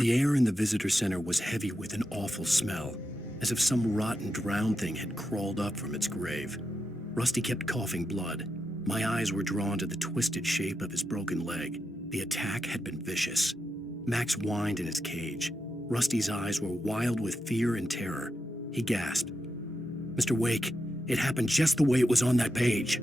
The air in the visitor center was heavy with an awful smell, as if some rotten drowned thing had crawled up from its grave. Rusty kept coughing blood. My eyes were drawn to the twisted shape of his broken leg. The attack had been vicious. Max whined in his cage. Rusty's eyes were wild with fear and terror. He gasped. "Mr. Wake, it happened just the way it was on that page."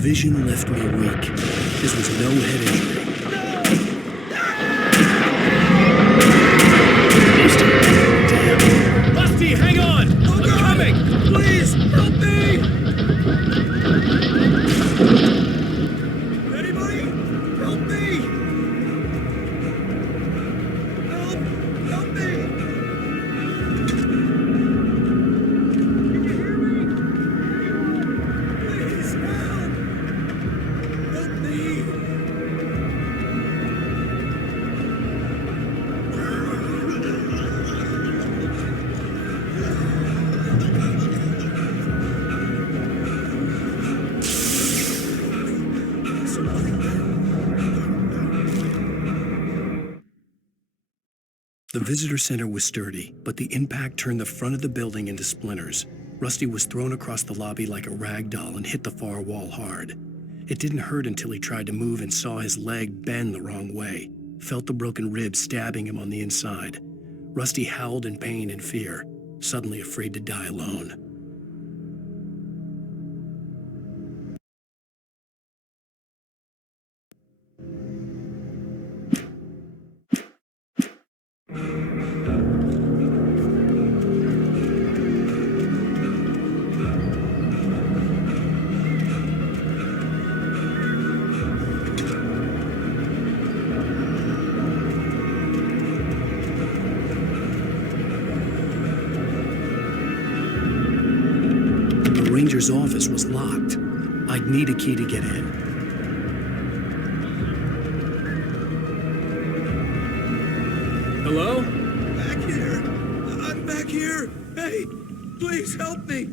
Vision left me weak. This was no head injury. Damn. Rusty, hang on! I'm coming! Please, help me! Anybody? Help me! Help me! Can you hear me? Please, help! The visitor center was sturdy, but the impact turned the front of the building into splinters. Rusty was thrown across the lobby like a rag doll and hit the far wall hard. It didn't hurt until he tried to move and saw his leg bend the wrong way, felt the broken rib stabbing him on the inside. Rusty howled in pain and fear, suddenly afraid to die alone. The ranger's office was locked. I'd need a key to get in. Hello? Back here! I'm back here! Hey, please help me!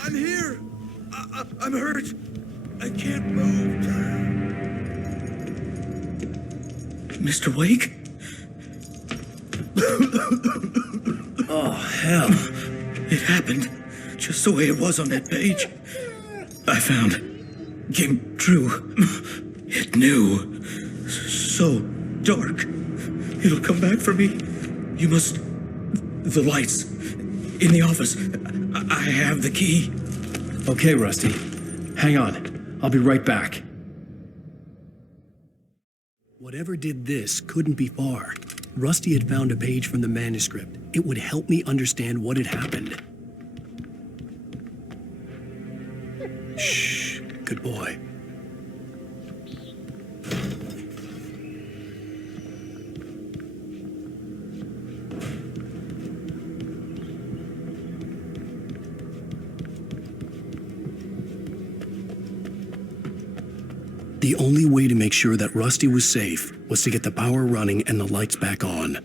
I'm here! I'm hurt! I can't move! Mr. Wake? Oh, hell. It happened just the way it was on that page. I found. Came true. It knew. So dark. It'll come back for me. You must... The lights. In the office. I have the key. Okay, Rusty. Hang on. I'll be right back. Whatever did this couldn't be far. Rusty had found a page from the manuscript. It would help me understand what had happened. Shh. Good boy. The only way to make sure that Rusty was safe was to get the power running and the lights back on.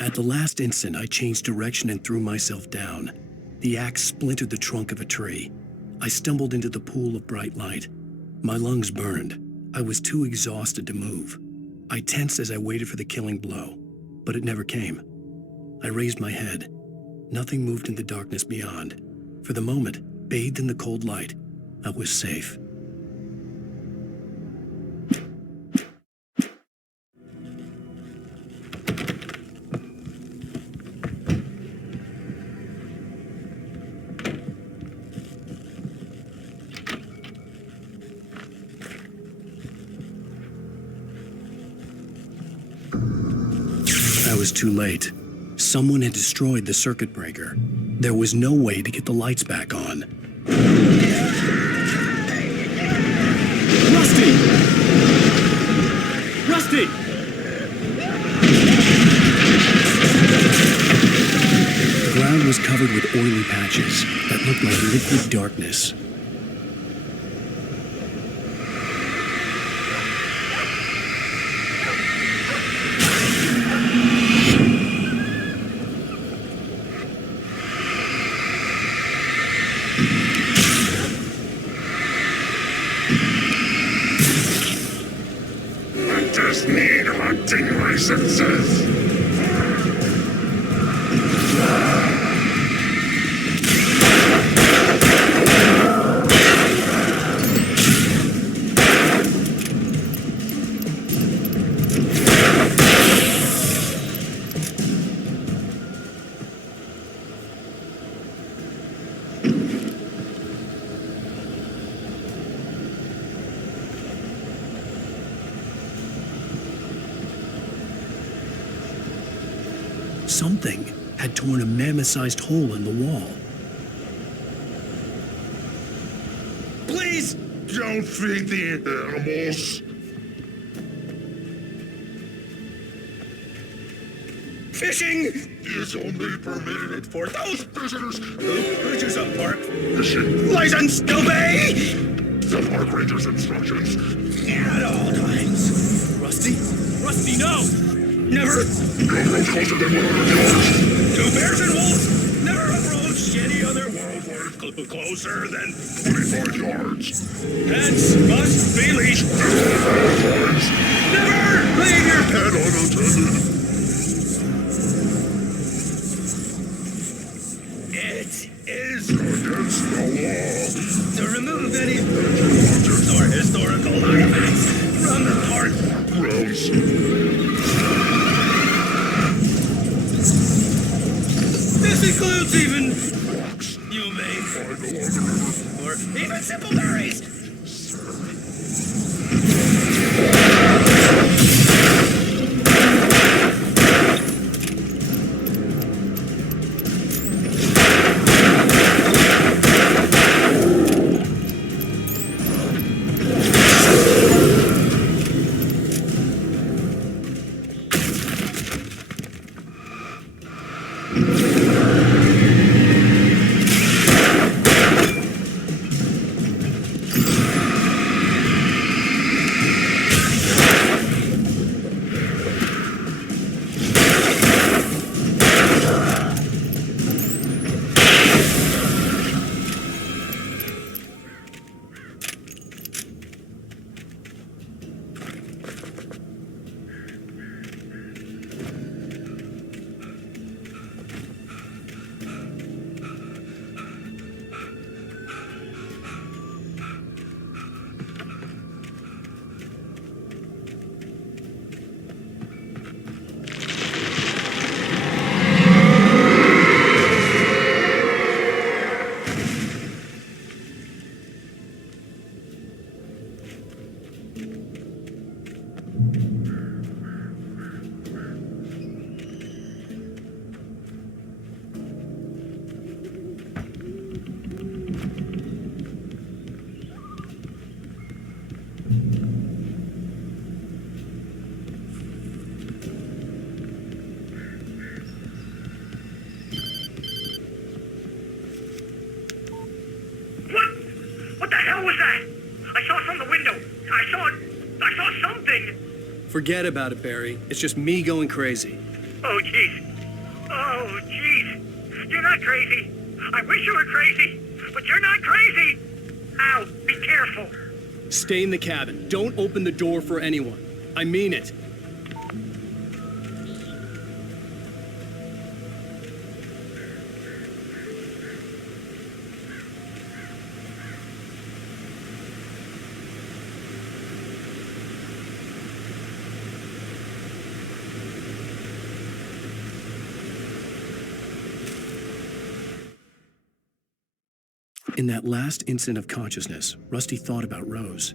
At the last instant, I changed direction and threw myself down. The axe splintered the trunk of a tree. I stumbled into the pool of bright light. My lungs burned. I was too exhausted to move. I tensed as I waited for the killing blow, but it never came. I raised my head. Nothing moved in the darkness beyond. For the moment, bathed in the cold light, I was safe. was too late. Someone had destroyed the circuit breaker. There was no way to get the lights back on. Rusty! Rusty! The ground was covered with oily patches that looked like liquid darkness. Hunters need hunting licenses. Something had torn a mammoth-sized hole in the wall. Please don't feed the animals. Fishing is only permitted for those visitors who purchase a park fishing license to obey the park ranger's instructions at all times. Rusty? Rusty, no! Never go closer than 100 yards. To bears and wolves, never approach any other wildlife closer than 25 yards. pets must be leashed. Never leave your pet Unattended. It is Against the law. to remove any objects or historical artifacts from the park. Grounds. This includes even humane By the river. or even simple berries. What the hell was that? I saw from the window. I saw something. Forget about it, Barry. It's just me going crazy. Oh, jeez. Oh, jeez. You're not crazy. I wish you were crazy, but you're not crazy. Ow, be careful. Stay in the cabin. Don't open the door for anyone. I mean it. In that last instant of consciousness, Rusty thought about Rose.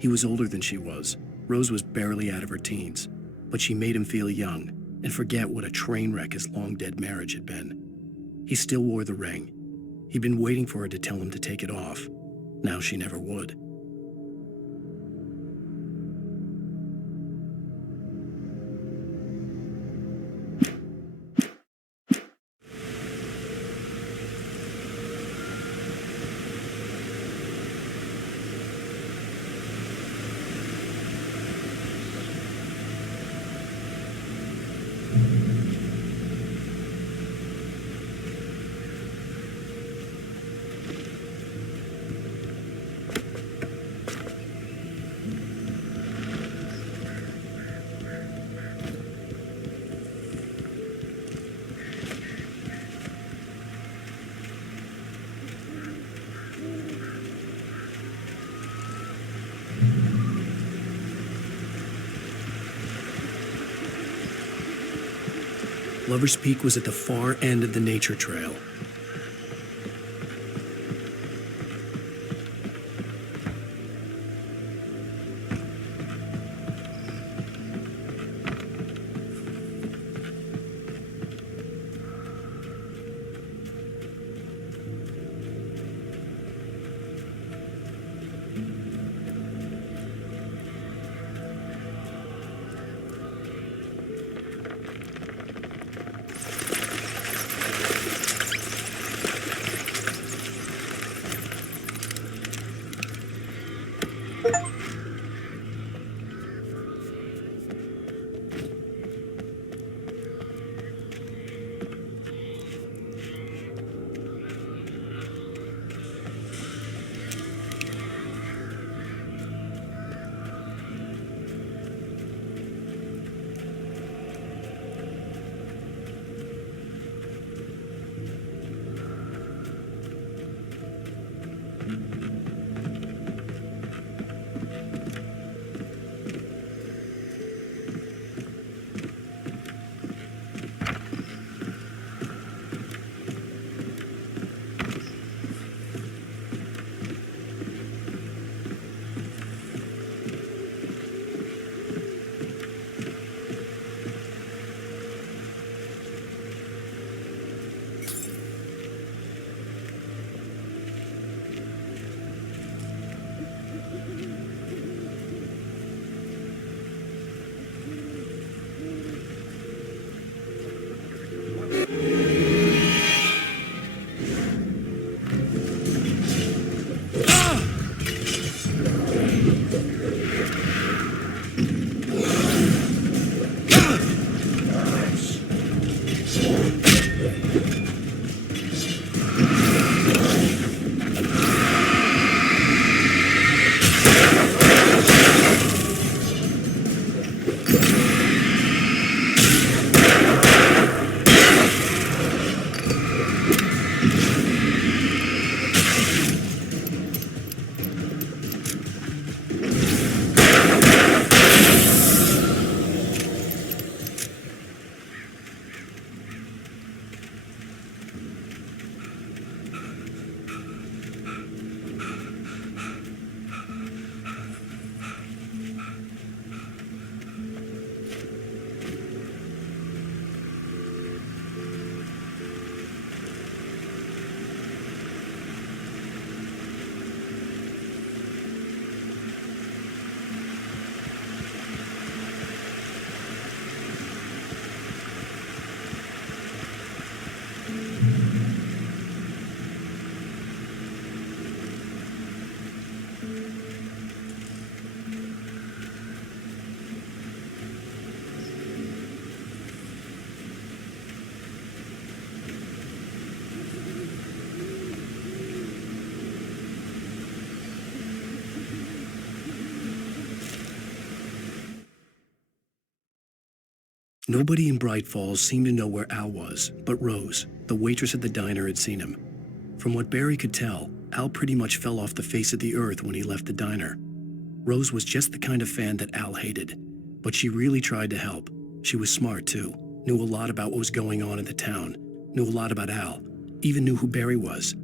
He was older than she was. Rose was barely out of her teens, but she made him feel young, and forget what a train wreck his long-dead marriage had been. He still wore the ring. He'd been waiting for her to tell him to take it off. Now she never would. Lover's Peak was at the far end of the nature trail. Nobody in Bright Falls seemed to know where Al was, but Rose, the waitress at the diner, had seen him. From what Barry could tell, Al pretty much fell off the face of the earth when he left the diner. Rose was just the kind of fan that Al hated, but she really tried to help. She was smart, too, knew a lot about what was going on in the town, knew a lot about Al, even knew who Barry was.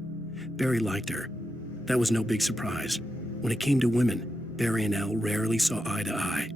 Barry liked her. That was no big surprise. When it came to women, Barry and Al rarely saw eye to eye.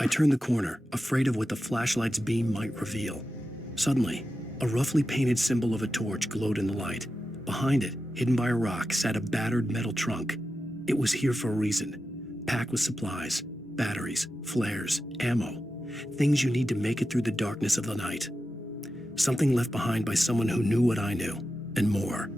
I turned the corner, afraid of what the flashlight's beam might reveal. Suddenly, a roughly painted symbol of a torch glowed in the light. Behind it, hidden by a rock, sat a battered metal trunk. It was here for a reason, packed with supplies, batteries, flares, ammo, things you need to make it through the darkness of the night. Something left behind by someone who knew what I knew, and more.